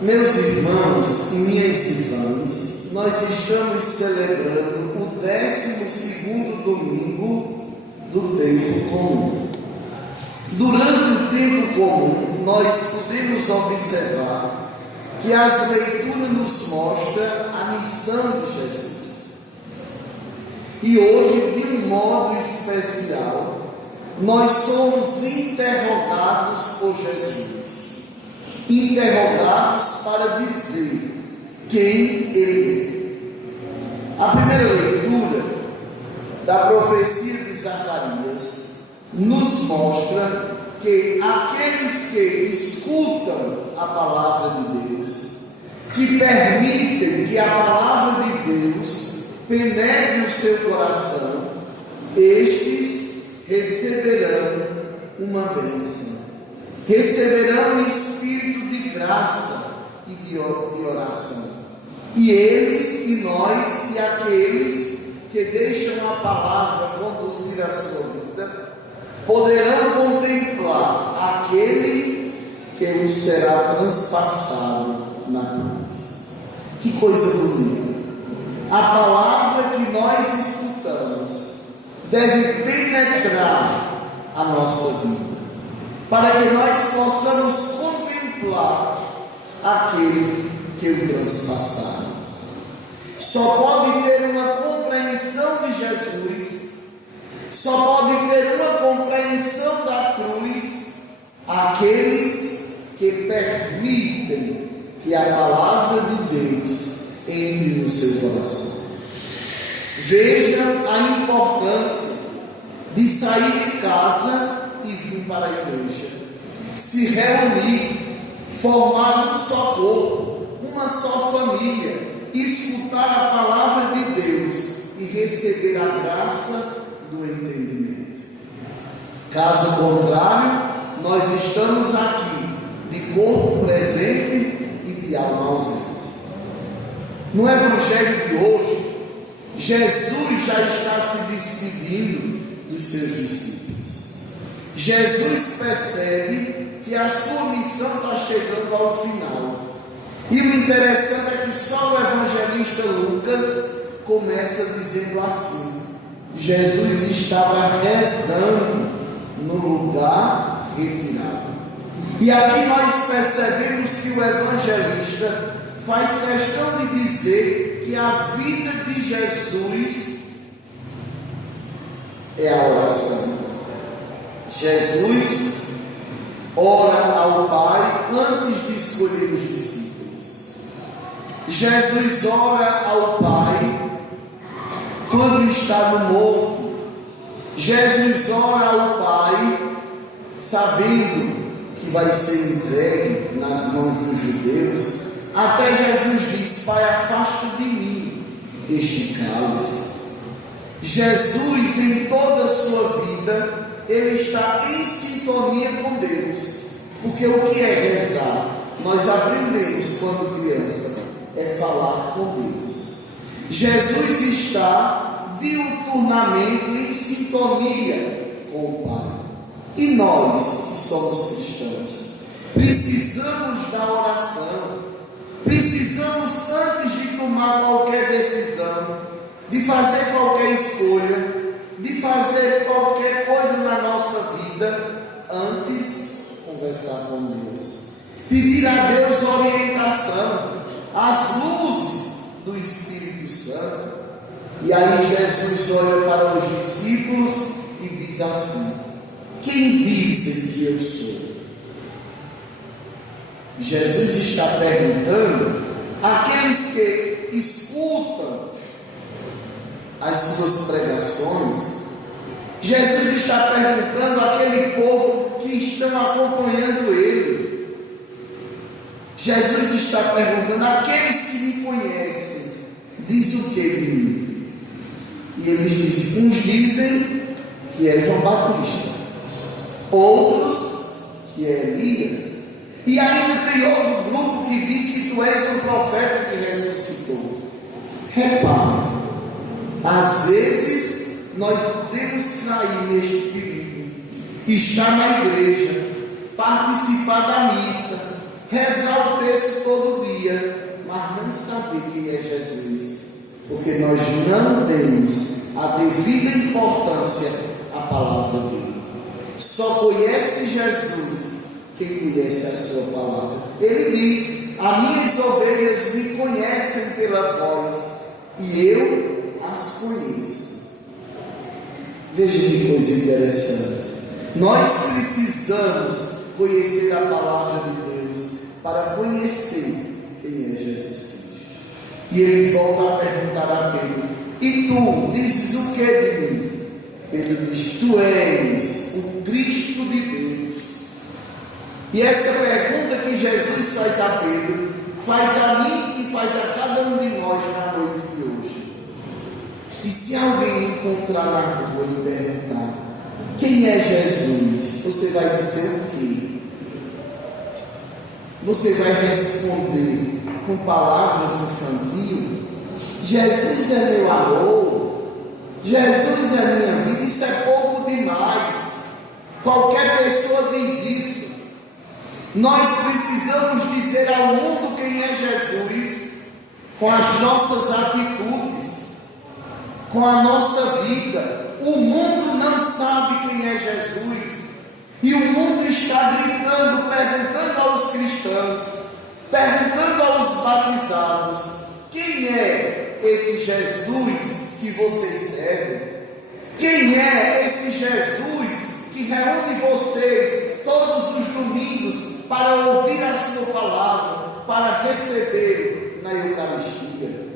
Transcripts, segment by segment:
Meus irmãos e minhas irmãs, nós estamos celebrando o 12º domingo do tempo comum. Durante o tempo comum, nós podemos observar que as leituras nos mostram a missão de Jesus. E hoje, de um modo especial, nós somos interrogados por Jesus. Interrogados para dizer quem Ele é. A primeira leitura da profecia de Zacarias nos mostra que aqueles que escutam a palavra de Deus, que permitem que a palavra de Deus penetre o seu coração, estes receberão uma bênção. Receberão um espírito de graça e de oração. E eles e nós e aqueles que deixam a palavra conduzir a sua vida, poderão contemplar aquele que os será transpassado na cruz. Que coisa bonita! A palavra que nós escutamos deve penetrar a nossa vida, para que nós possamos contemplar aquele que o transpassaram. Só pode ter uma compreensão de Jesus, só pode ter uma compreensão da cruz aqueles que permitem que a palavra de Deus entre no seu coração. Vejam a importância de sair de casa e vir para a igreja, se reunir, formar um só corpo, uma só família, escutar a palavra de Deus e receber a graça do entendimento. Caso contrário, nós estamos aqui de corpo presente e de alma ausente. No evangelho de hoje, Jesus já está se despedindo dos seus discípulos. Jesus percebe que a sua missão está chegando ao final. E o interessante é que só o evangelista Lucas começa dizendo assim: Jesus estava rezando no lugar retirado. E aqui nós percebemos que o evangelista faz questão de dizer que a vida de Jesus é a oração. Jesus ora ao Pai antes de escolher os discípulos. Jesus ora ao Pai quando está no monte. Jesus ora ao Pai sabendo que vai ser entregue nas mãos dos judeus. Até Jesus diz: Pai, afasta de mim este cálice. Jesus, em toda a sua vida, ele está em sintonia com Deus. Porque o que é rezar? Nós aprendemos quando criança, é falar com Deus. Jesus está diuturnamente em sintonia com o Pai. E nós, que somos cristãos, precisamos da oração. Precisamos, antes de tomar qualquer decisão, de fazer qualquer escolha, de fazer qualquer coisa na nossa vida, antes conversar com Deus, pedir a Deus orientação, as luzes do Espírito Santo. E aí Jesus olha para os discípulos e diz assim: quem dizem que eu sou? Jesus está perguntando àqueles que escutam as suas pregações. Jesus está perguntando àquele povo que estão acompanhando ele. Jesus está perguntando àqueles que me conhecem: diz o que de mim? E eles dizem: uns dizem que é João Batista, outros que é Elias, e ainda tem outro grupo que diz que tu és o profeta que ressuscitou. Repare, às vezes nós podemos cair neste perigo, estar na igreja, participar da missa, rezar o texto todo dia, mas não saber quem é Jesus, porque nós não demos a devida importância à palavra dele. Só conhece Jesus quem conhece a sua palavra. Ele diz: as minhas ovelhas me conhecem pela voz e eu as conheço. Veja que coisa interessante. Nós precisamos conhecer a palavra de Deus para conhecer quem é Jesus Cristo. E ele volta a perguntar a Pedro: e tu dizes o que de mim? Pedro diz: tu és o Cristo de Deus. E essa pergunta que Jesus faz a Pedro, faz a mim e faz a cada um de nós na noite de hoje. E se alguém encontrar na rua e perguntar: quem é Jesus? Você vai dizer o quê? Você vai responder com palavras infantis: Jesus é meu amor, Jesus é minha vida. Isso é pouco demais. Qualquer pessoa diz isso. Nós precisamos dizer ao mundo quem é Jesus com as nossas atitudes, com a nossa vida. O mundo não sabe quem é Jesus, e o mundo está gritando, perguntando aos cristãos, perguntando aos batizados: quem é esse Jesus que vocês servem? Quem é esse Jesus que reúne vocês todos os domingos para ouvir a sua palavra, para receber na Eucaristia?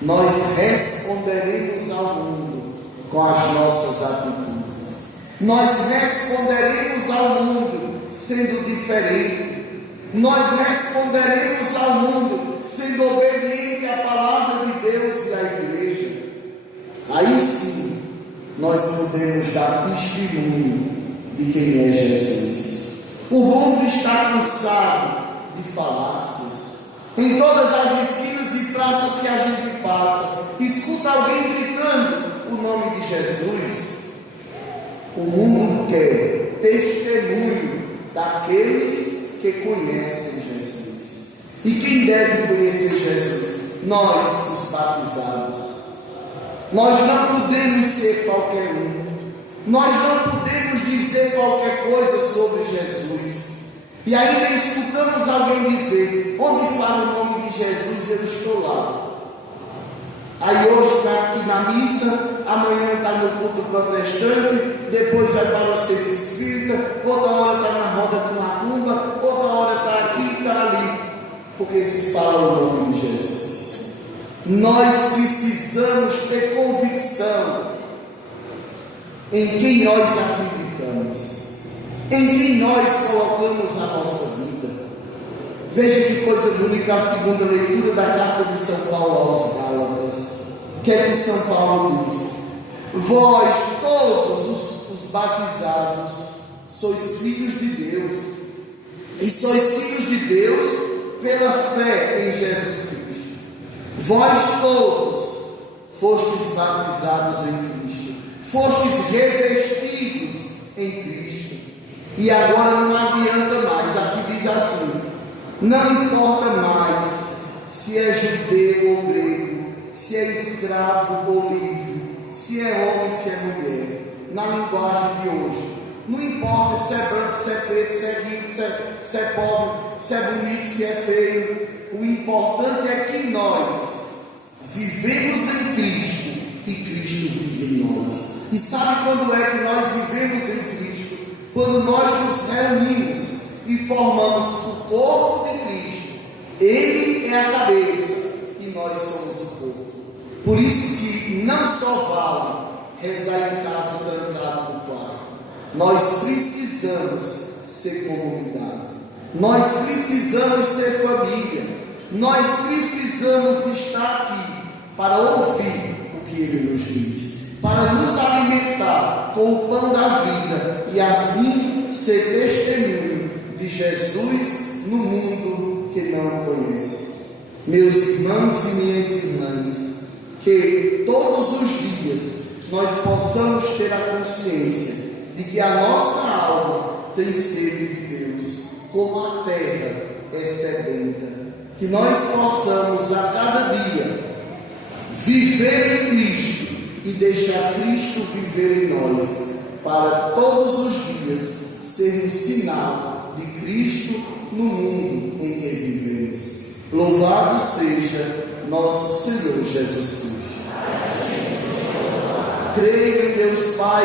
Nós responderemos ao mundo com as nossas atitudes. Nós responderemos ao mundo sendo diferente. Nós responderemos ao mundo sendo obediente à palavra de Deus e à igreja. Aí sim, nós podemos dar testemunho de quem é Jesus. O mundo está cansado de falácias. Em todas as esquinas e praças que a gente passa, escuta alguém gritando o nome de Jesus. O mundo quer testemunho daqueles que conhecem Jesus. E quem deve conhecer Jesus? Nós, os batizados. Nós não podemos ser qualquer um. Nós não podemos dizer qualquer coisa sobre Jesus. E ainda escutamos alguém dizer: onde fala o nome de Jesus, eu estou lá. Aí hoje está aqui na missa, amanhã está no culto protestante, depois vai para o centro espírita, outra hora está na roda de macumba, outra hora está aqui e está ali, porque se fala o nome de Jesus. Nós precisamos ter convicção em quem nós acreditamos, em quem nós colocamos a nossa vida. Veja que coisa bonita a segunda leitura da carta de São Paulo aos Gálatas. O que é que São Paulo diz? Vós todos os batizados sois filhos de Deus, e sois filhos de Deus pela fé em Jesus Cristo. Vós todos fostes batizados em Cristo, fostes revestidos em Cristo. E agora não adianta mais. Aqui diz assim: não importa mais se é judeu ou grego, se é escravo ou livre, se é homem, se é mulher. Na linguagem de hoje, não importa se é branco, se é preto, se é rico, se é pobre, se é bonito, se é feio. O importante é que nós vivemos em Cristo e Cristo vive em nós. E sabe quando é que nós vivemos em Cristo? Quando nós nos reunimos e formamos o corpo de Cristo. Ele é a cabeça e nós somos o corpo. Por isso que não só vale rezar em casa trancado no quarto. Nós precisamos ser comunidade. Nós precisamos ser família. Nós precisamos estar aqui para ouvir o que Ele nos diz, para nos alimentar com o pão da vida e assim ser testemunho de Jesus no mundo que não conhece. Meus irmãos e minhas irmãs, que todos os dias nós possamos ter a consciência de que a nossa alma tem sede de Deus, como a terra é sedenta. Que nós possamos a cada dia viver em Cristo e deixar Cristo viver em nós, para todos os dias sermos sinal de Cristo no mundo em que vivemos. Louvado seja nosso Senhor Jesus Cristo. Creio em Deus Pai